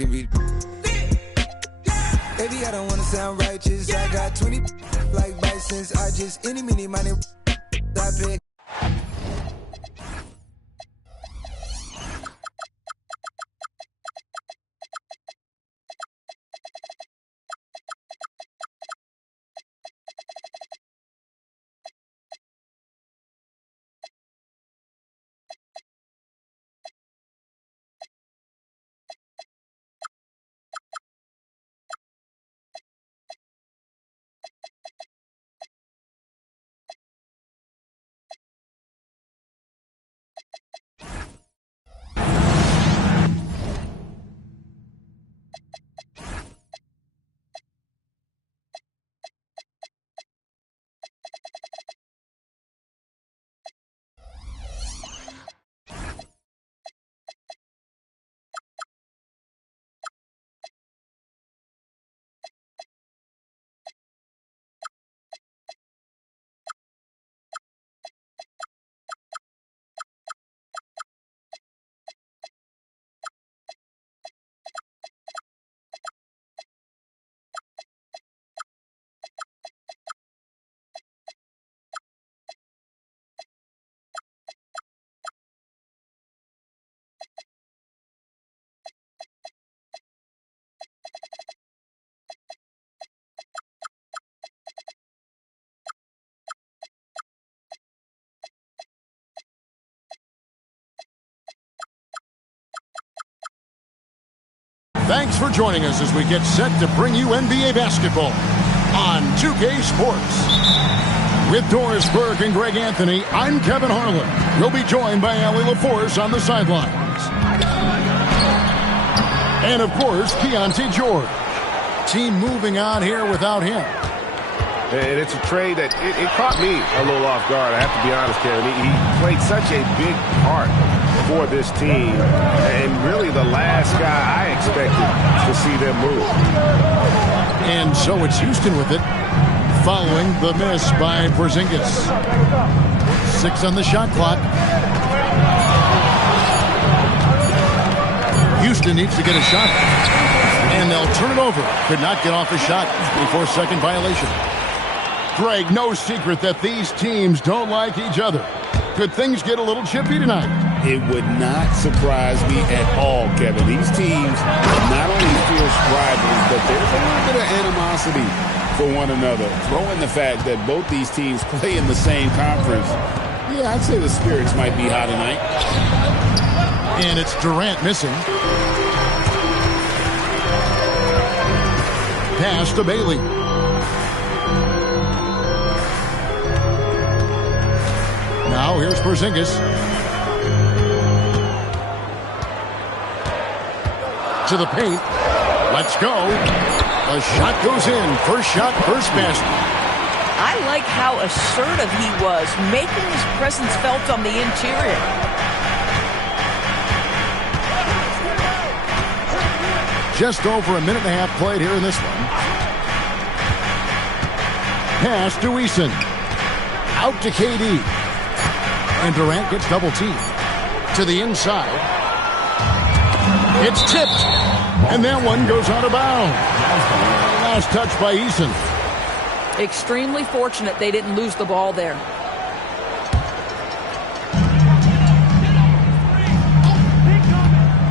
can be. Baby, I don't wanna sound righteous. I got 20 like Bisons. I just any mini money. I pick. Thanks for joining us as we get set to bring you NBA basketball on 2K Sports. With Doris Burke and Greg Anthony, I'm Kevin Harlan. We'll be joined by Allie LaForce on the sidelines. And, of course, Keontae George. Team moving on here without him. And it's a trade that it caught me a little off guard, I have to be honest, Kevin. He played such a big part for this team, and really the last guy I expected to see them move. And so it's Houston with it, following the miss by Porzingis. 6 on the shot clock. Houston needs to get a shot, and they'll turn it over. Could not get off a shot before second violation. Greg, no secret that these teams don't like each other. Could things get a little chippy tonight? It would not surprise me at all, Kevin. These teams not only fierce rivals, but there's a little bit of animosity for one another. Throw in the fact that both these teams play in the same conference. Yeah, I'd say the spirits might be high tonight. And it's Durant missing. Pass to Bailey. Now here's Porzingis. To the paint. Let's go. The shot goes in. First shot, first basket. I like how assertive he was, making his presence felt on the interior. Just over a minute and a half played here in this one. Pass to Eason. Out to KD. And Durant gets double teamed. To the inside. It's tipped. And that one goes out of bounds. Last touch by Eason. Extremely fortunate they didn't lose the ball there.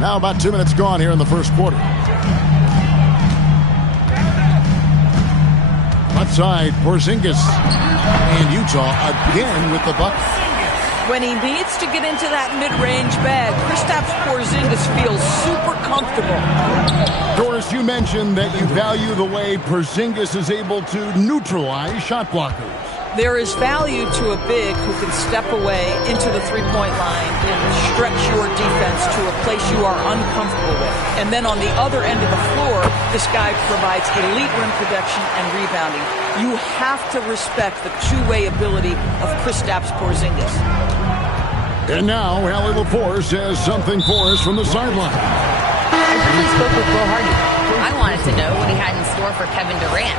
Now about 2 minutes gone here in the first quarter. Left side, Porzingis. And Utah again with the bucket. When he needs to get into that mid-range bag, Kristaps Porzingis feels super comfortable. Doris, you mentioned that you value the way Porzingis is able to neutralize shot blockers. There is value to a big who can step away into the three-point line and stretch your defense to a place you are uncomfortable with. And then on the other end of the floor, this guy provides elite rim protection and rebounding. You have to respect the two-way ability of Kristaps Porzingis. And now, Allie LaForce has something for us from the sideline. I briefly spoke with Will Hardy. I wanted to know what he had in store for Kevin Durant.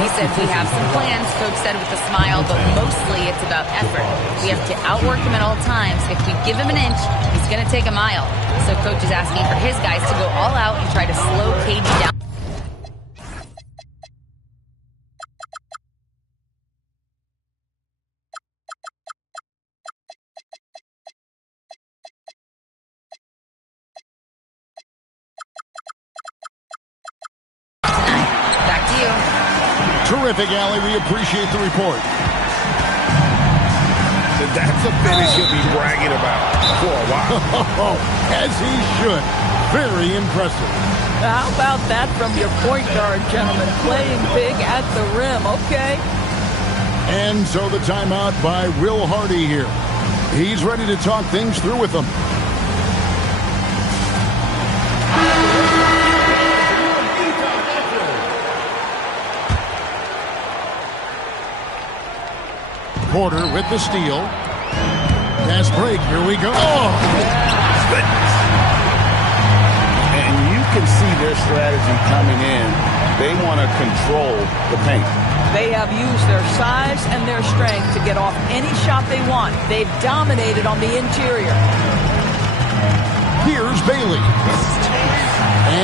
He said, we have some plans, Coach said with a smile, but mostly it's about effort. We have to outwork him at all times. If we give him an inch, he's going to take a mile. So Coach is asking for his guys to go all out and try to slow KG down. Back to you. Terrific, Allie. We appreciate the report. That's a finish he'll be bragging about for a while. As he should. Very impressive. How about that from your point guard, gentlemen? Playing big at the rim, okay? And so the timeout by Will Hardy here. He's ready to talk things through with them. Porter with the steal. Pass break. Here we go. Oh! Goodness. And you can see their strategy coming in. They want to control the paint. They have used their size and their strength to get off any shot they want. They've dominated on the interior. Here's Bailey.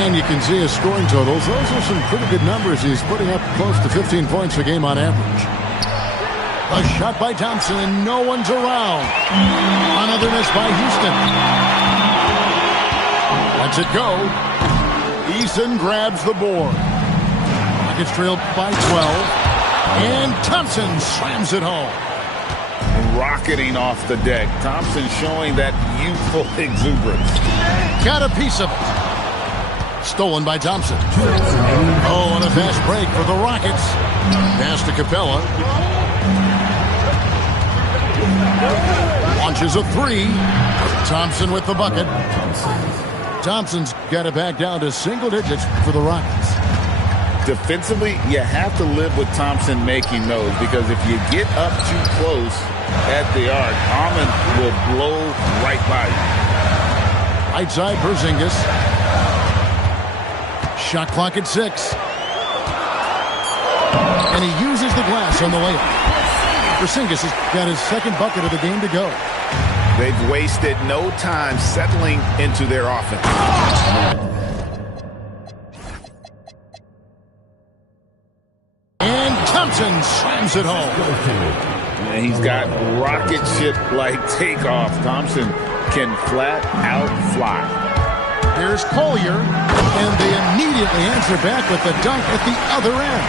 And you can see his scoring totals. Those are some pretty good numbers. He's putting up close to 15 points a game on average. A shot by Thompson, and no one's around. Another miss by Houston. Lets it go. Eason grabs the board. Rockets trailed by 12. And Thompson slams it home. Rocketing off the deck. Thompson showing that youthful exuberance. Got a piece of it. Stolen by Thompson. Oh, and a fast break for the Rockets. Pass to Capella. Launches a three. Thompson with the bucket. Thompson's got it back down to single digits for the Rockets. Defensively, you have to live with Thompson making those, because if you get up too close at the arc, Almond will blow right by you. Right side, Porzingis. Shot clock at 6. And he uses the glass on the layup. Porzingis has got his second bucket of the game to go. They've wasted no time settling into their offense. And Thompson slams it home. And he's got rocket ship-like takeoff. Thompson can flat out fly. Here's Collier, and they immediately answer back with the dunk at the other end.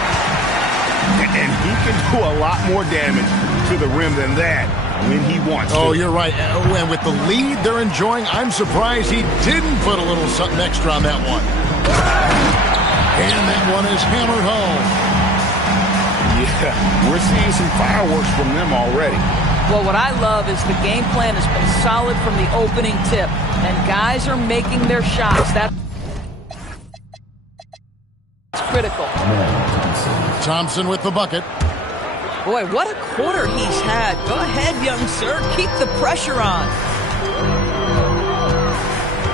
And he can do a lot more damage to the rim than that when he wants to. Oh, you're right. And with the lead they're enjoying, I'm surprised he didn't put a little something extra on that one. And that one is hammered home. Yeah, we're seeing some fireworks from them already. Well, what I love is the game plan has been solid from the opening tip, and guys are making their shots. That's critical. Thompson with the bucket. Boy, what a quarter he's had. Go ahead, young sir. Keep the pressure on.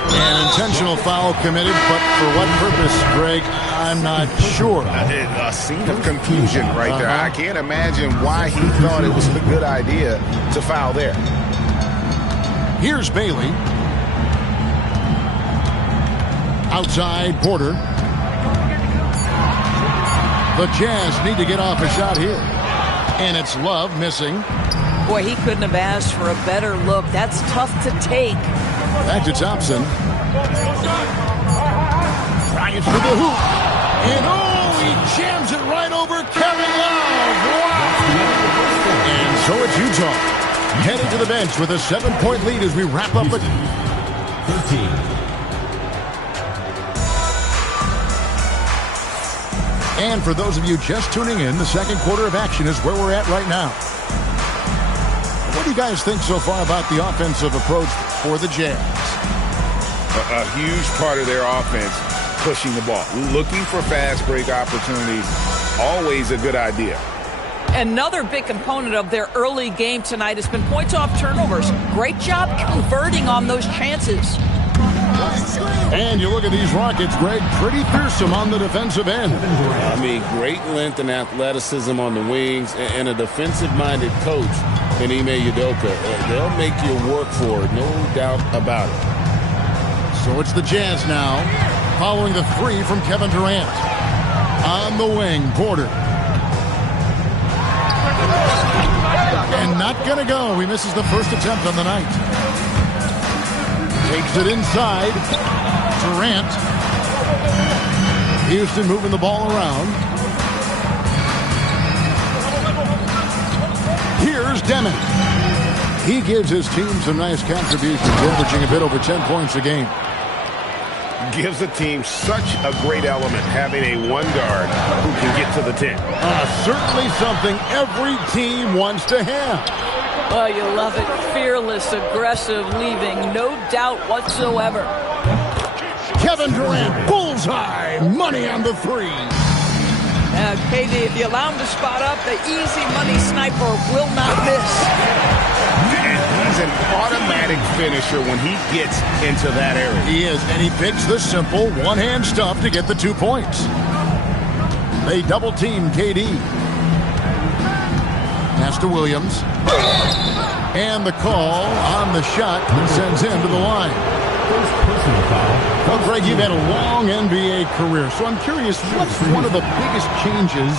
An intentional foul committed, but for what purpose, Greg, I'm not sure. A scene of confusion right there. I can't imagine why he thought it was a good idea to foul there. Here's Bailey. Outside, Porter. The Jazz need to get off a shot here. And it's Love missing. Boy, he couldn't have asked for a better look. That's tough to take. Back to Thompson. Bryant for the hoop. And oh, he jams it right over Kevin Love. Wow. And so it's Utah heading to the bench with a 7-point lead as we wrap up the... 13. And for those of you just tuning in, the second quarter of action is where we're at right now. What do you guys think so far about the offensive approach for the Jazz? A huge part of their offense, pushing the ball. Looking for fast break opportunities, always a good idea. Another big component of their early game tonight has been points off turnovers. Great job converting on those chances. And you look at these Rockets, Greg, pretty fearsome on the defensive end. I mean, great length and athleticism on the wings, and a defensive-minded coach in Ime Udoka. They'll make you work for it, no doubt about it. So it's the Jazz now, following the three from Kevin Durant. On the wing, Porter. And not going to go. He misses the first attempt on the night. Takes it inside. Durant. Houston moving the ball around. Here's Demon. He gives his team some nice contributions, averaging a bit over 10 points a game. Gives the team such a great element, having a one guard who can get to the 10. Certainly something every team wants to have. Oh, you love it. Fearless, aggressive, leaving no doubt whatsoever. Kevin Durant, bullseye, money on the three. KD, if you allow him to spot up, the easy money sniper will not miss. He's an automatic finisher when he gets into that area. He is, and he picks the simple one-hand stuff to get the 2 points. They double-team KD. Pass to Williams. And the call on the shot that sends him to the line. Well, Greg, you've had a long NBA career, so I'm curious, what's one of the biggest changes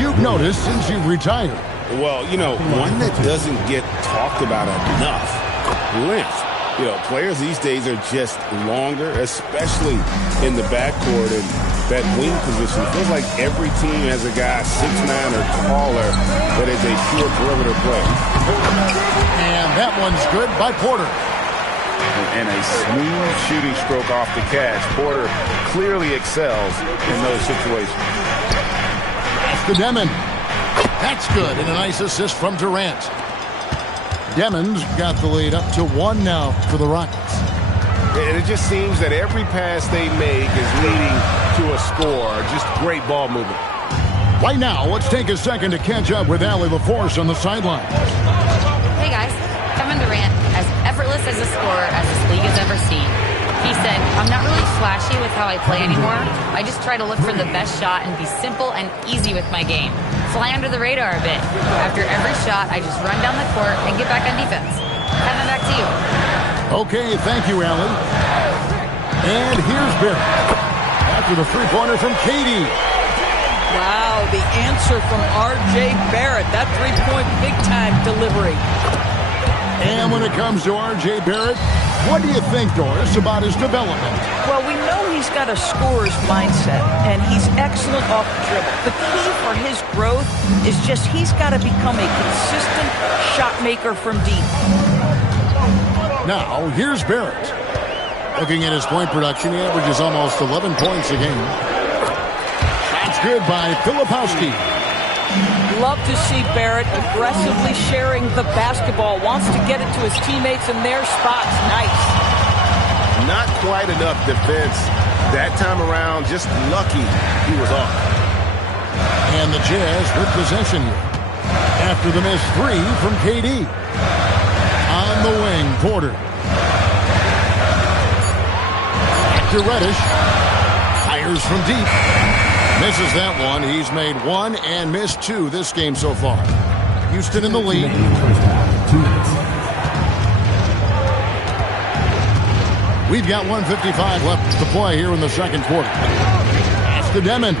you've noticed since you've retired? Well, you know, one that doesn't get talked about enough, length. You know, players these days are just longer, especially in the backcourt, and that wing position. It feels like every team has a guy 6'9" or taller that is a pure perimeter player. And that one's good by Porter. And a smooth shooting stroke off the catch. Porter clearly excels in those situations. That's the Demon. That's good, and a nice assist from Durant. Demon's got the lead up to 1 now for the Rockets. And it just seems that every pass they make is leading to a score. Just great ball movement. Right now, let's take a second to catch up with Allie LaForce on the sideline. Hey guys, Kevin Durant, as effortless as a scorer as this league has ever seen. He said, I'm not really flashy with how I play anymore. I just try to look for the best shot and be simple and easy with my game. Fly under the radar a bit. After every shot, I just run down the court and get back on defense. Kevin, back to you. Okay, thank you, Allie. And here's Barrett. After the three-pointer from KD. Wow, the answer from R.J. Barrett. That three-point big-time delivery. And when it comes to R.J. Barrett, what do you think, Doris, about his development? Well, we know he's got a scorer's mindset, and he's excellent off the dribble. The key for his growth is just he's got to become a consistent shot maker from deep. Now, here's Barrett. Looking at his point production, he averages almost 11 points a game. Shots good by Filipowski. Love to see Barrett aggressively sharing the basketball. Wants to get it to his teammates in their spots. Nice. Not quite enough defense that time around. Just lucky he was off. And the Jazz with possession here. After the missed three from KD. On the wing, Porter. To Reddish. Fires from deep. Misses that one. He's made 1 and missed 2 this game so far. Houston in the lead. We've got 1:55 left to play here in the second quarter. That's the Demon.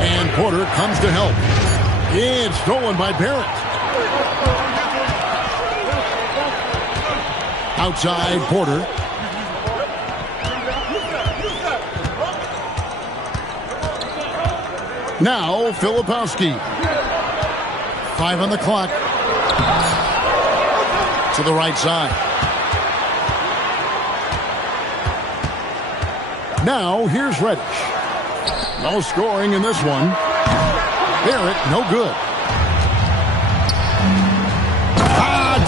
And Porter comes to help. It's stolen by Barrett. Outside Porter. Now Filipowski. 5 on the clock. To the right side. Now here's Reddish. No scoring in this one. Barrett, no good.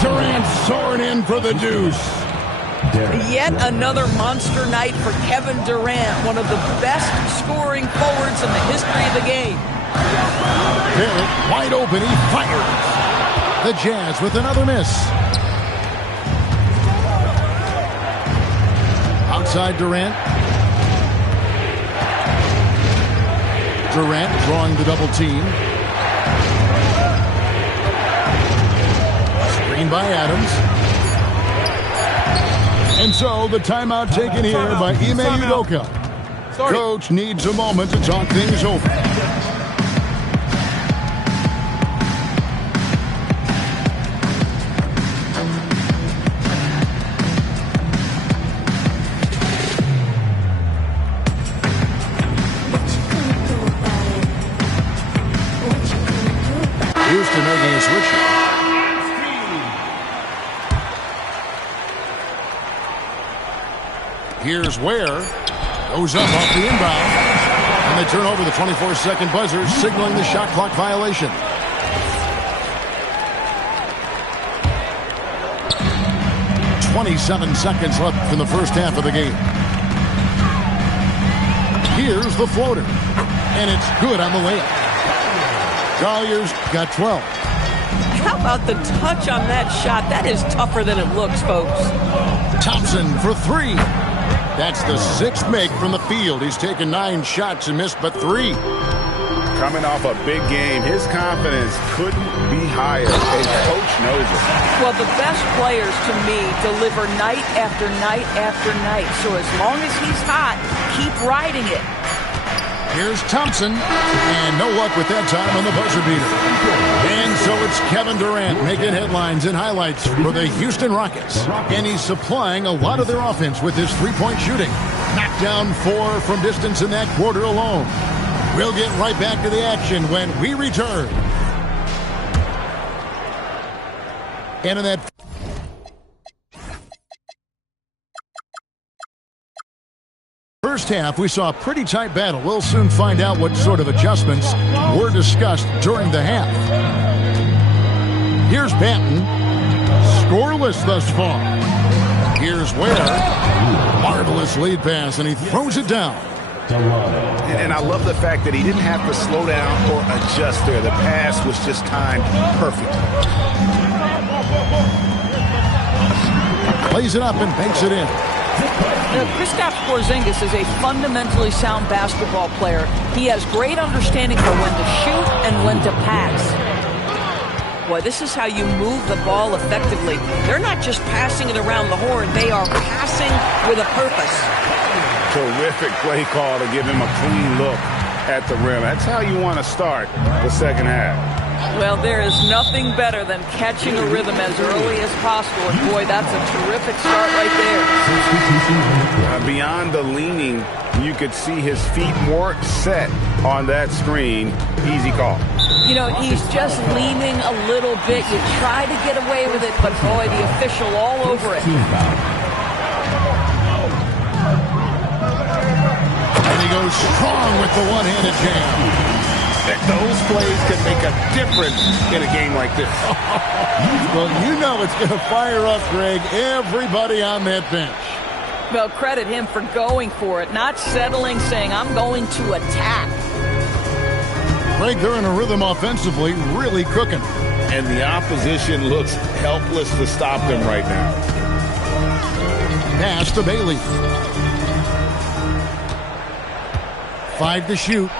Durant soaring in for the deuce. Yet another monster night for Kevin Durant, one of the best scoring forwards in the history of the game. Barrett wide open, he fires. The Jazz with another miss. Outside Durant. Durant drawing the double team. Screen by Adams. And so the timeout taken here by Ime Udoka. Coach needs a moment to talk things over. Houston making a switch. Here's Ware. Goes up off the inbound. And they turn over the 24-second buzzer, signaling the shot clock violation. "27 seconds left in the first half of the game. Here's the floater. And it's good on the layup. Collier's got 12. How about the touch on that shot? That is tougher than it looks, folks. Thompson for three. That's the sixth make from the field. He's taken 9 shots and missed but 3. Coming off a big game, his confidence couldn't be higher, and coach knows it. Well, the best players, to me, deliver night after night after night. So as long as he's hot, keep riding it. Here's Thompson, and no luck with that time on the buzzer beater. And so it's Kevin Durant making headlines and highlights for the Houston Rockets. And he's supplying a lot of their offense with his three-point shooting. Knocked down 4 from distance in that quarter alone. We'll get right back to the action when we return. And in that first half, we saw a pretty tight battle. We'll soon find out what sort of adjustments were discussed during the half. Here's Banton. Scoreless thus far. Here's Ware. Marvelous lead pass, and he throws it down. And I love the fact that he didn't have to slow down or adjust there. The pass was just timed perfect. Plays it up and banks it in. Kristaps Porzingis is a fundamentally sound basketball player. He has great understanding for when to shoot and when to pass. Boy, this is how you move the ball effectively. They're not just passing it around the horn. They are passing with a purpose. Terrific play call to give him a clean look at the rim. That's how you want to start the second half. Well, there is nothing better than catching a rhythm as early as possible. And boy, that's a terrific start right there. Beyond the leaning, you could see his feet more set on that screen. Easy call. You know, he's just leaning a little bit. You try to get away with it, but boy, the official all over it. And he goes strong with the one-handed jam. Those plays can make a difference in a game like this. Well, you know it's going to fire up, Greg, everybody on that bench. Well, credit him for going for it, not settling, saying, I'm going to attack. Greg, they're in a rhythm offensively, really cooking. And the opposition looks helpless to stop them right now. Pass to Bailey. 5 to shoot.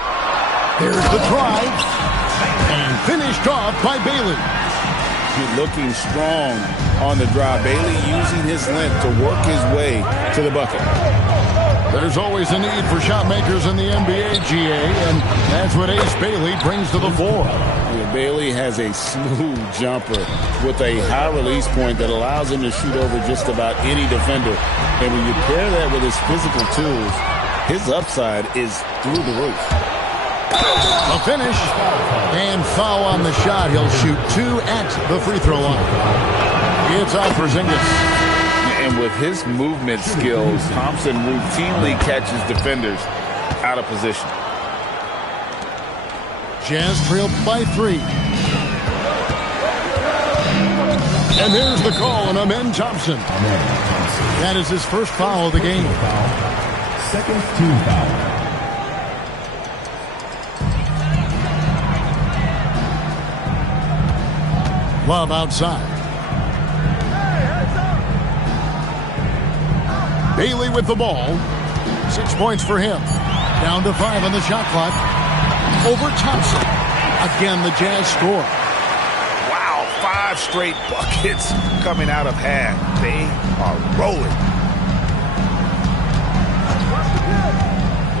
There's the drive. And finished off by Bailey. Looking strong on the drive. Bailey using his length to work his way to the bucket. There's always a need for shot makers in the NBA, GA, and that's what Ace Bailey brings to the floor. Yeah, Bailey has a smooth jumper with a high release point that allows him to shoot over just about any defender. And when you pair that with his physical tools, his upside is through the roof. A finish and foul on the shot. He'll shoot 2 at the free throw line. It's out for Porzingis. And with his movement skills, Thompson routinely catches defenders out of position. Jazz trailed by 3. And there's the call on Amen Thompson. That is his first foul of the game. Second team foul. Love outside. Bailey with the ball. 6 points for him. Down to 5 on the shot clock. Over Thompson. Again, the Jazz score. Wow, 5 straight buckets coming out of half. They are rolling.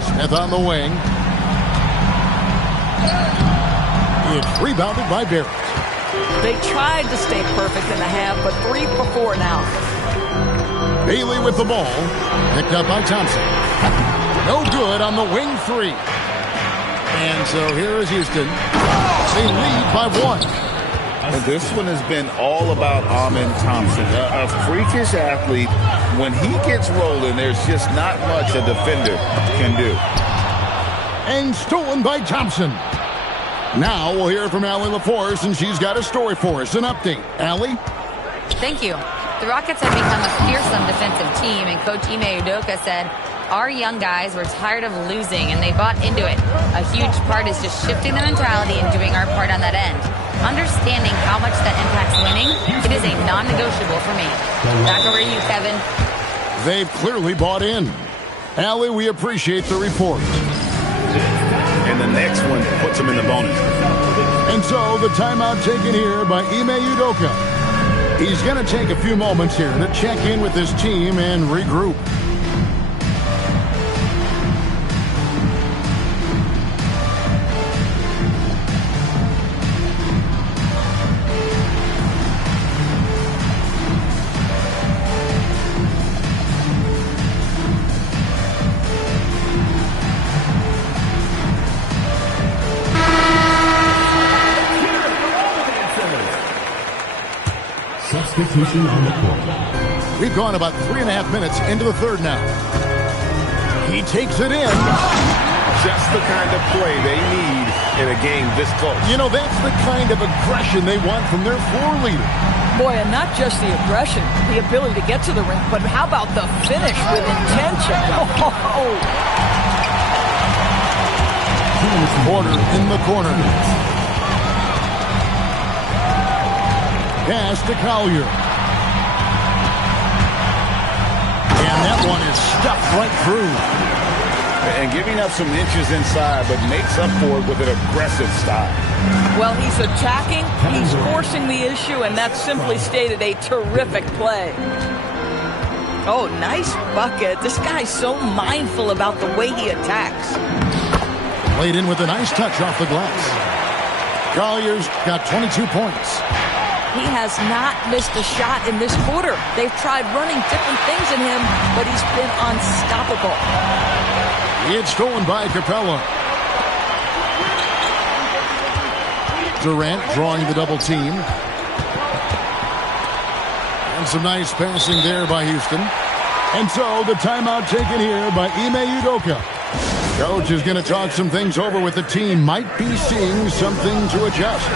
Smith on the wing. It's rebounded by Barrett. They tried to stay perfect in the half, but 3 for 4 now. Bailey with the ball. Picked up by Thompson. No good on the wing 3. And so here is Houston. They lead by 1. And this one has been all about Amen Thompson. A freakish athlete. When he gets rolling, there's just not much a defender can do. And stolen by Thompson. Now we'll hear from Allie LaForce, and she's got a story for us. An update. Allie? Thank you. The Rockets have become a fearsome defensive team, and Coach Ime Udoka said, our young guys were tired of losing, and they bought into it. A huge part is just shifting the mentality and doing our part on that end. Understanding how much that impacts winning, it is a non-negotiable for me. Back over to you, Kevin. They've clearly bought in. Allie, we appreciate the report. And the next one puts him in the bonus. And so the timeout taken here by Ime Udoka. He's going to take a few moments here to check in with his team and regroup. Substitution on the court. We've gone about 3.5 minutes into the third now. He takes it in. Just the kind of play they need in a game this close. You know, that's the kind of aggression they want from their floor leader. Boy, and not just the aggression, the ability to get to the ring, but how about the finish with intention? Oh. Porter in the corner. Pass to Collier. And that one is stuffed right through. And giving up some inches inside, but makes up for it with an aggressive style. Well, he's attacking, he's forcing the issue, and that's simply stated a terrific play. Oh, nice bucket. This guy's so mindful about the way he attacks. Played in with a nice touch off the glass. Collier's got 22 points. He has not missed a shot in this quarter. They've tried running different things in him, but he's been unstoppable. It's stolen by Capella. Durant drawing the double team. And some nice passing there by Houston. And so the timeout taken here by Ime Udoka. Coach is going to talk some things over with the team. Might be seeing something to adjust.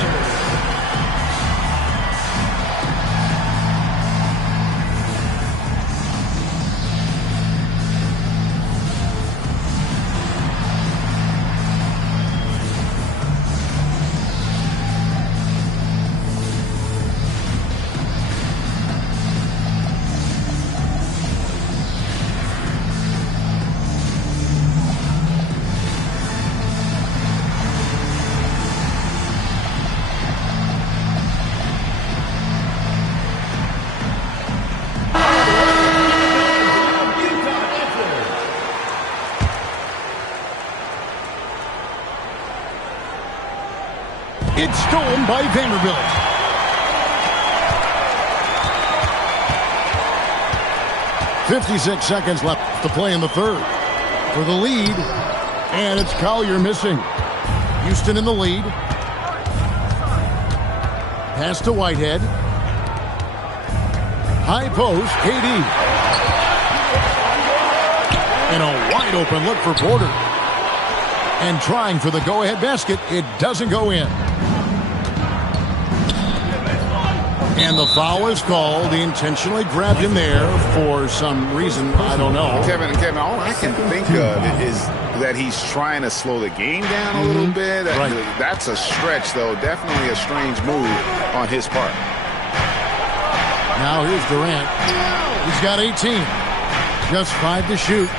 It's stolen by Vanderbilt. .56 seconds left to play in the third. For the lead, and it's Collier missing. Houston in the lead. Pass to Whitehead. High post, KD. And a wide open look for Porter. And trying for the go-ahead basket, it doesn't go in. And the foul is called. He intentionally grabbed him there for some reason. I don't know. Kevin, all I can think of is that he's trying to slow the game down a little bit. Right. That's a stretch, though. Definitely a strange move on his part. Now here's Durant. He's got 18. just 5 to shoot.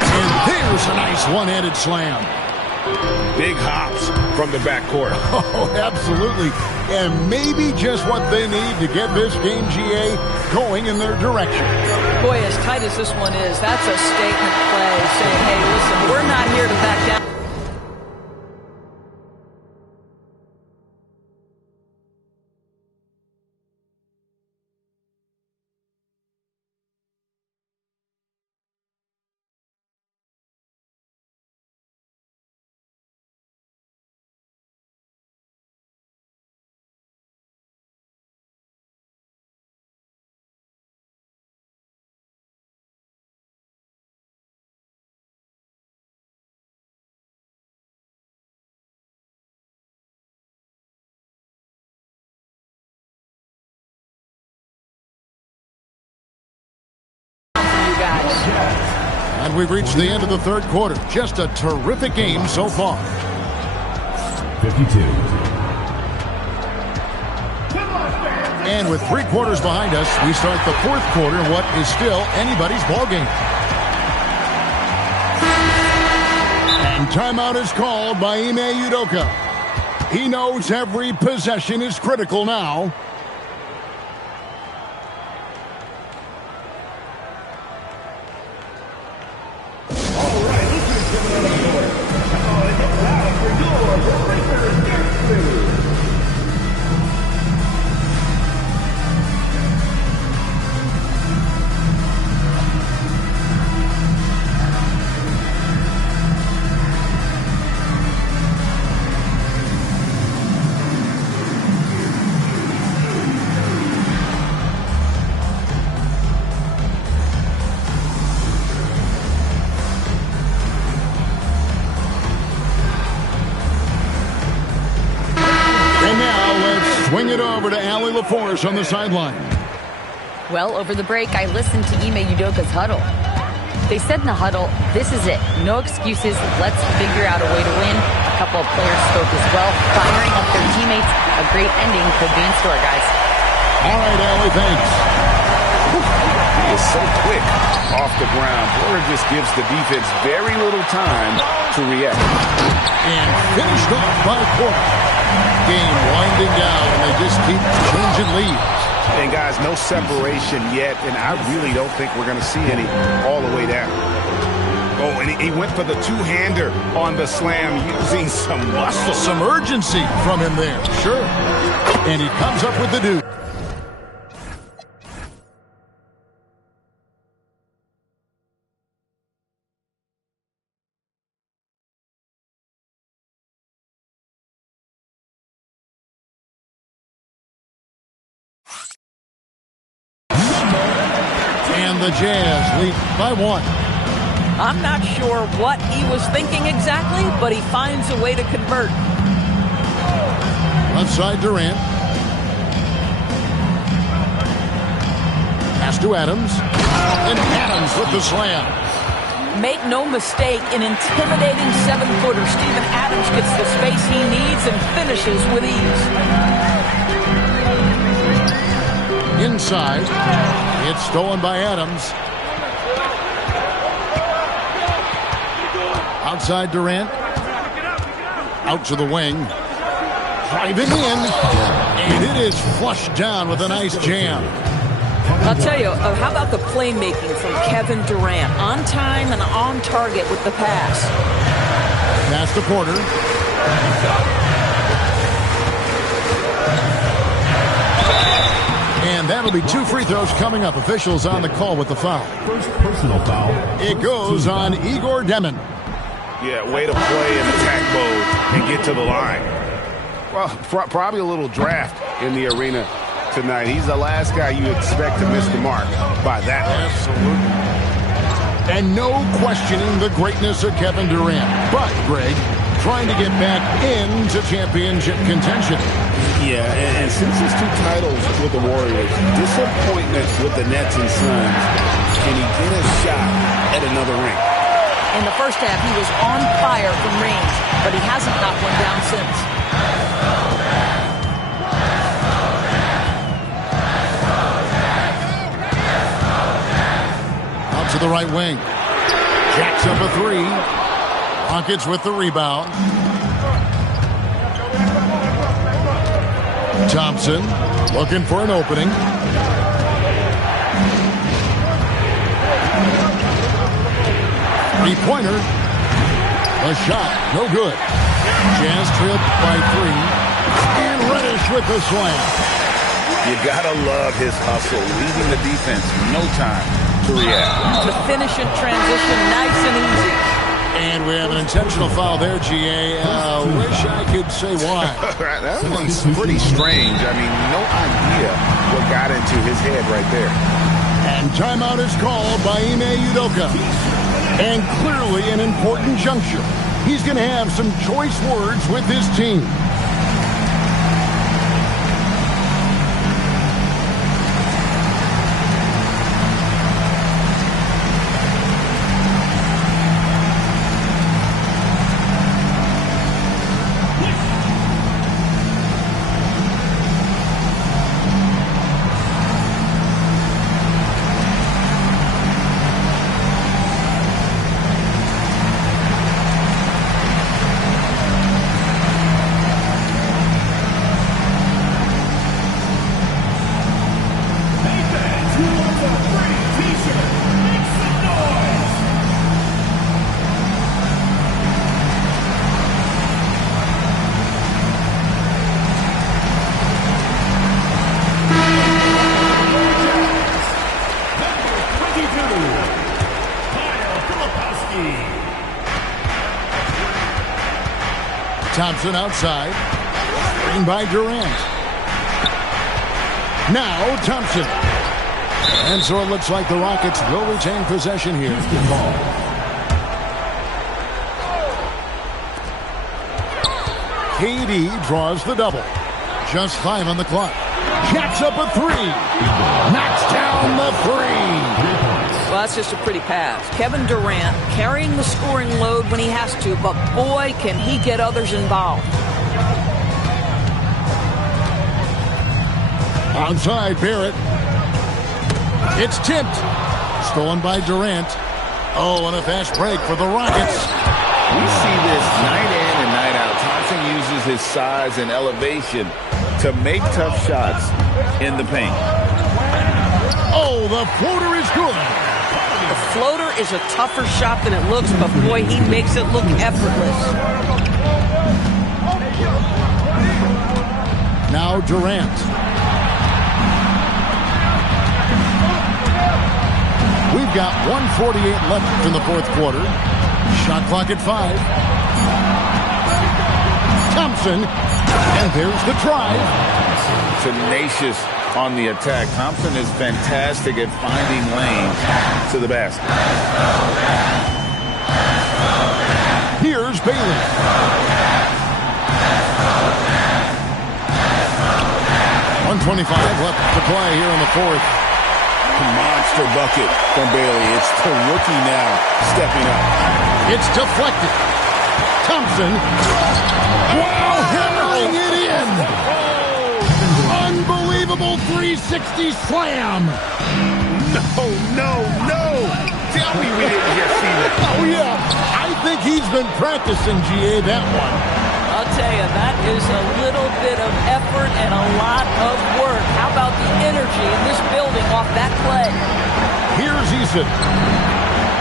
And there's a nice one-handed slam. Big hops from the backcourt. Oh, absolutely. And maybe just what they need to get this game, GA, going in their direction. Boy, as tight as this one is, that's a statement play saying, hey, listen, we're not here to back down. And we've reached the end of the third quarter. Just a terrific game so far. 52. And with 3 quarters behind us, we start the fourth quarter in what is still anybody's ball game. And timeout is called by Ime Udoka. He knows every possession is critical now. Swing it over to Allie LaForce on the sideline. Well, over the break, I listened to Ime Udoka's huddle. They said in the huddle, this is it. No excuses. Let's figure out a way to win. A couple of players spoke as well, firing up their teammates. A great ending could be in store, guys. All right, Allie, thanks. He is so quick off the ground. Porter just gives the defense very little time to react. And finished off by Porter. Game winding down, and they just keep changing leads. And guys, no separation yet, and I really don't think we're going to see any all the way down. Oh, and he went for the two-hander on the slam using some muscle. Some urgency from him there, sure. And he comes up with the deuce. And the Jazz lead by 1. I'm not sure what he was thinking exactly, but he finds a way to convert. Left side Durant. Pass to Adams. And Adams with the slam. Make no mistake, an intimidating 7-footer. Steven Adams gets the space he needs and finishes with ease. Inside. It's stolen by Adams. Outside Durant. Out to the wing. Driving in. And it is flushed down with a nice jam. I'll tell you, how about the playmaking from Kevin Durant? On time and on target with the pass. Pass to Porter. And that'll be 2 free throws coming up. Officials on the call with the foul. First personal foul. It goes on Igor Demon. Yeah, way to play in attack mode and get to the line. Well, probably a little draft in the arena tonight. He's the last guy you expect to miss the mark by that. Absolutely. And no questioning the greatness of Kevin Durant. But, Greg, trying to get back into championship contention. Yeah, and since his 2 titles with the Warriors, disappointment with the Nets and Suns, can he get a shot at another ring? In the first half, he was on fire from range, but he hasn't knocked one down since. the right wing. Jacks up a three. Rockets with the rebound. Thompson looking for an opening. Three-pointer. A shot. No good. Jazz trip by three. And Reddish with the slam. You gotta love his hustle, leaving the defense no time to react. To finish in transition, nice and easy. And we have an intentional foul there, GA. Wish I could say why. That one's pretty strange. I mean, no idea what got into his head right there. And timeout is called by Ime Udoka. And clearly an important juncture. He's going to have some choice words with his team. Thompson outside. Screen by Durant. Now Thompson. And so it looks like the Rockets will retain possession here. KD draws the double. Just 5 on the clock. Jacks up a three. Knocks down the three. Well, that's just a pretty pass. Kevin Durant carrying the scoring load when he has to, but boy, can he get others involved. Onside, Barrett. It's tipped. Stolen by Durant. Oh, and a fast break for the Rockets. We see this night in and night out. Thompson uses his size and elevation to make tough shots in the paint. Oh, the floater is good. The floater is a tougher shot than it looks, but boy, he makes it look effortless. Now Durant. We've got 1:48 left in the fourth quarter. Shot clock at 5. Thompson. And there's the try. Tenacious on the attack. Thompson is fantastic at finding lanes to the basket. Here's Bailey. .125 left to play here in the fourth. Monster bucket from Bailey. It's the rookie now stepping up. It's deflected. Thompson. Wow, hammering it in. Unbelievable 360 slam. No. Tell me we didn't just see that. Oh, yeah. I think he's been practicing, GA, that one. I'll tell you, that is a little bit of effort and a lot of work. How about the energy in this building off that play? Here's Eason.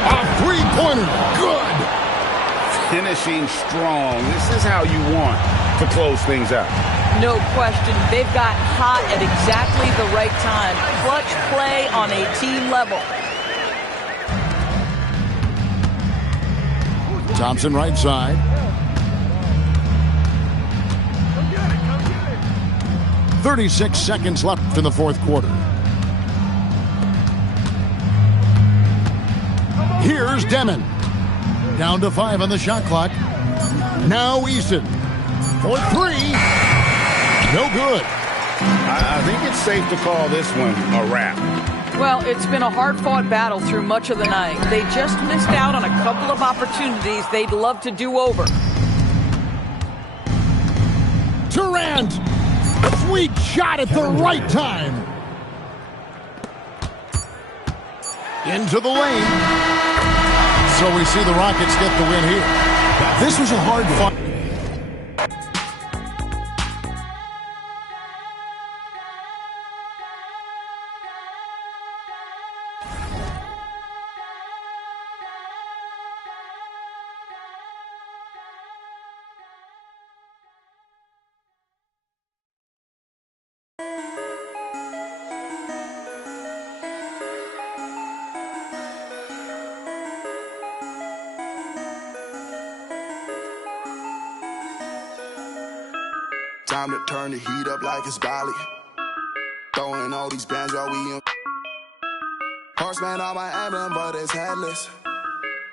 A three-pointer. Good. Finishing strong. This is how you want to close things out. No question. They've got hot at exactly the right time. Clutch play on a team level. Thompson right side. 36 seconds left in the fourth quarter. Here's Demon. Down to 5 on the shot clock. Now Easton. For 3. No good. I think it's safe to call this one a wrap. Well, it's been a hard-fought battle through much of the night. They just missed out on a couple of opportunities they'd love to do over. Durant. Sweet shot at the right time. into the lane. So we see the Rockets get the win here. This was a hard fight. Time to turn the heat up like it's Bali. Throwing all these bands while we in. Horseman on my emblem, but it's headless.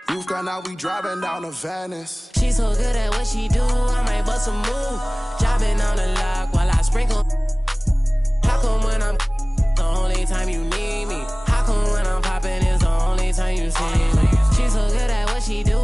Roof gun out, we driving down to Venice. She's so good at what she do, I might bust a move. Dropping on the lock while I sprinkle. How come when I'm the only time you need me? How come when I'm popping is the only time you see me? She's so good at what she do.